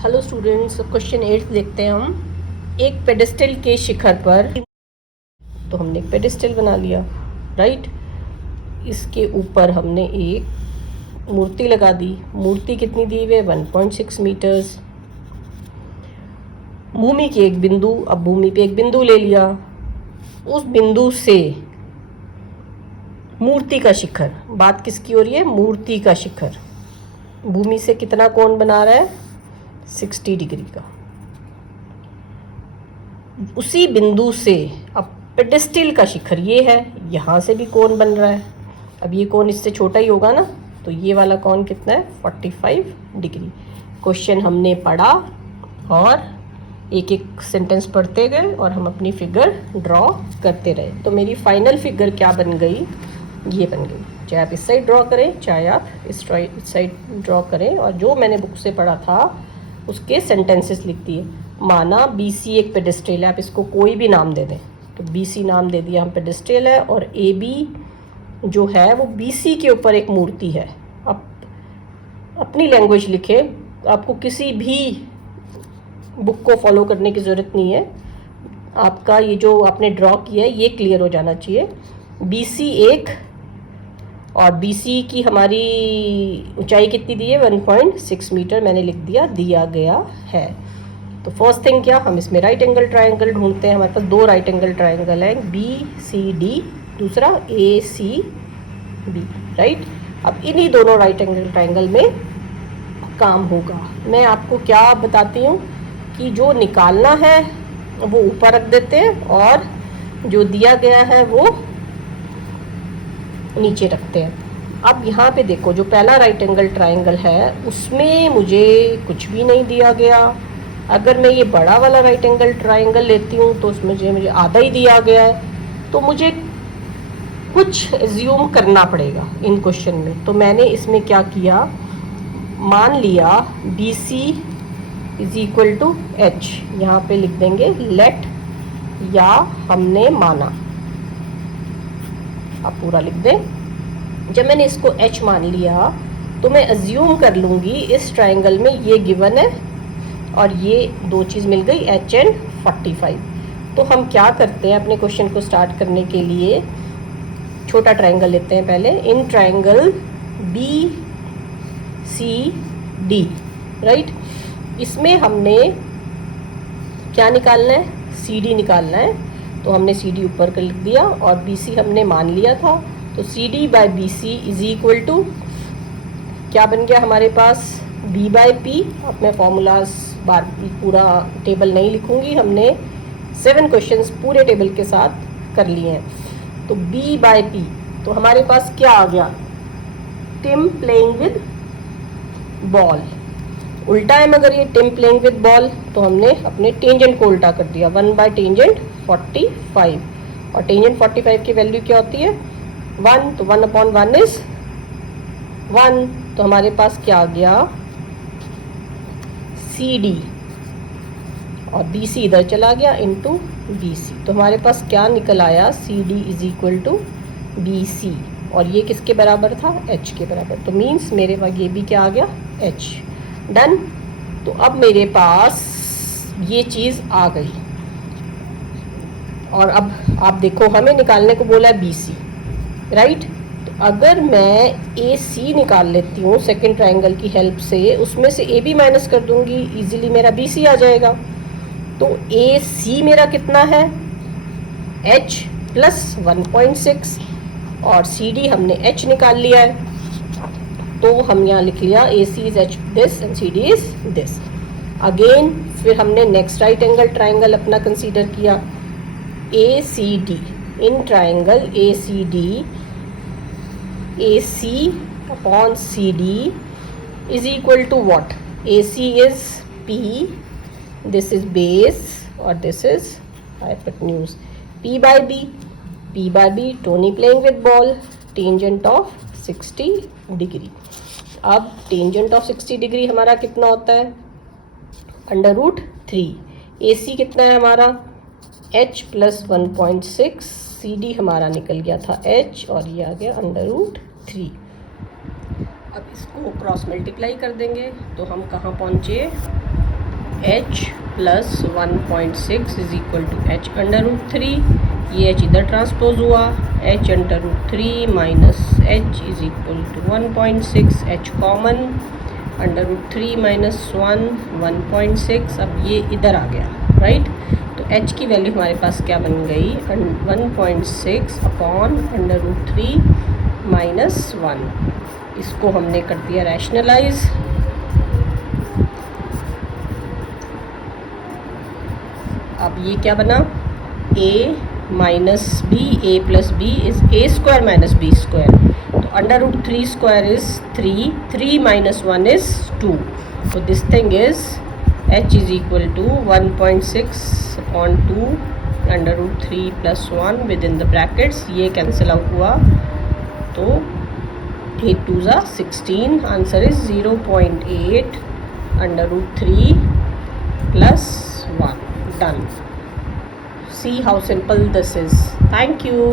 Hello students, question 8 देखते हैं हम। एक पेडेस्टल के शिखर पर, तो हमने एक पेडेस्टल बना लिया, राइट। इसके ऊपर हमने एक मूर्ति लगा दी। मूर्ति कितनी दी हुई है? 1.6 मीटर्स। भूमि के एक बिंदु, अब भूमि पे एक बिंदु ले लिया। उस बिंदु से मूर्ति का शिखर, बात किसकी हो रही है? मूर्ति का शिखर भूमि से कितना कोण बना रहा है? 60 डिग्री का। उसी बिंदु से अब पेडेस्टल का शिखर ये है, यहाँ से भी कोण बन रहा है। अब ये कोण इससे छोटा ही होगा ना, तो ये वाला कोण कितना है? 45 डिग्री। क्वेश्चन हमने पढ़ा और एक एक सेंटेंस पढ़ते गए और हम अपनी फिगर ड्रॉ करते रहे। तो मेरी फाइनल फिगर क्या बन गई? ये बन गई। चाहे आप इस साइड ड्रॉ करें, चाहे आप इस साइड ड्रॉ करें, और जो मैंने बुक से पढ़ा था उसके सेंटेंसेस लिख दिए। माना BC एक पेडेस्टल है, आप इसको कोई भी नाम दे दें, तो BC नाम दे दिया हम, पेडेस्टल है, और AB जो है वो BC के ऊपर एक मूर्ति है। आप अपनी लैंग्वेज लिखे, आपको किसी भी बुक को फॉलो करने की ज़रूरत नहीं है। आपका ये जो आपने ड्रॉ किया है ये क्लियर हो जाना चाहिए। BC एक, और BC की हमारी ऊंचाई कितनी दी है? 1.6 मीटर मैंने लिख दिया, दिया गया है। तो फर्स्ट थिंग क्या, हम इसमें राइट एंगल ट्रायंगल ढूंढते हैं। हमारे पास दो राइट एंगल ट्रायंगल है, BCD, दूसरा ACB, राइट। अब इन्हीं दोनों राइट एंगल ट्रायंगल में काम होगा। मैं आपको क्या बताती हूँ कि जो निकालना है वो ऊपर रख देते हैं और जो दिया गया है वो नीचे रखते हैं। अब यहाँ पे देखो, जो पहला राइट एंगल ट्रायंगल है उसमें मुझे कुछ भी नहीं दिया गया। अगर मैं ये बड़ा वाला राइट एंगल ट्रायंगल लेती हूँ तो उसमें मुझे आधा ही दिया गया है। तो मुझे कुछ एज्यूम करना पड़ेगा इन क्वेश्चन में। तो मैंने इसमें क्या किया, मान लिया BC is equal to H, यहाँ पे लिख देंगे लेट, या हमने माना, आप पूरा लिख दें। जब मैंने इसको H मान लिया तो मैं अज्यूम कर लूँगी इस ट्रायंगल में ये गिवन है और ये दो चीज़ मिल गई, H एंड 45। तो हम क्या करते हैं अपने क्वेश्चन को स्टार्ट करने के लिए, छोटा ट्रायंगल लेते हैं पहले। इन ट्रायंगल BCD, राइट, इसमें हमने क्या निकालना है? CD निकालना है। तो हमने CD ऊपर कर लिख दिया और BC हमने मान लिया था। तो CD by BC is equal to क्या बन गया हमारे पास? B bye P। अब मैं फॉर्मूलाज बार पूरा टेबल नहीं लिखूंगी, हमने 7 क्वेश्चंस पूरे टेबल के साथ कर लिए हैं। तो B बाय P, तो हमारे पास क्या आ गया? Tim playing with ball. उल्टा है मगर ये टिम प्लेइंग विद बॉल, तो हमने अपने टेंजेंट को उल्टा कर दिया, 1 बाय टेंजेंट 45। और टेंजेंट 45 की वैल्यू क्या होती है? 1, तो 1/1 इज 1। तो हमारे पास क्या आ गया? CD, और BC इधर चला गया इनटू BC। तो हमारे पास क्या निकल आया? CD is equal to BC, और ये किसके बराबर था? H के बराबर। तो मीन्स मेरे पास ये भी क्या आ गया? H। डन। तो अब मेरे पास ये चीज़ आ गई, और अब आप देखो हमें निकालने को बोला है BC, राइट। तो अगर मैं AC निकाल लेती हूँ सेकंड ट्रायंगल की हेल्प से, उसमें से AB माइनस कर दूंगी, इजीली मेरा BC आ जाएगा। तो AC मेरा कितना है? H प्लस 1.6, और CD हमने H निकाल लिया है। तो हम यहाँ लिख लिया AC is H this and CD is this. Again फिर हमने नेक्स्ट राइट एंगल ट्रायंगल अपना कंसीडर किया, ACD। In triangle ACD, AC upon CD is equal to what? AC is P, this is base, और this is hypotenuse. P by B, Tony playing with ball, tangent of 60 degree. अब tangent of 60 degree हमारा कितना होता है? √3। AC कितना है हमारा? H plus 1.6, CD हमारा निकल गया था H, और ये आ गया √3। अब इसको क्रॉस मल्टीप्लाई कर देंगे तो हम कहाँ पहुँचे? h plus 1.6 is equal to h under root 3, ये h इधर ट्रांसपोज हुआ, h under root 3 minus h is equal to 1.6, h common, under root 3 minus 1 अब ये इधर आ गया, राइट। तो h की वैल्यू हमारे पास क्या बन गई, 1.6 अपॉन अंडर रूट 3 माइनस 1। इसको हमने कर दिया रैशनलाइज। अब ये क्या बना, a minus B, A plus B is A square minus B square. तो under root 3 square is 3, 3 minus 1 is 2। तो this thing is h is equal to 1.6 upon 2 under root 3 plus 1 within the brackets, ये cancel out हुआ। तो 8 2 ज़ा 16, answer is 0.8 under root 3 plus 1। Done. See how simple this is. Thank you.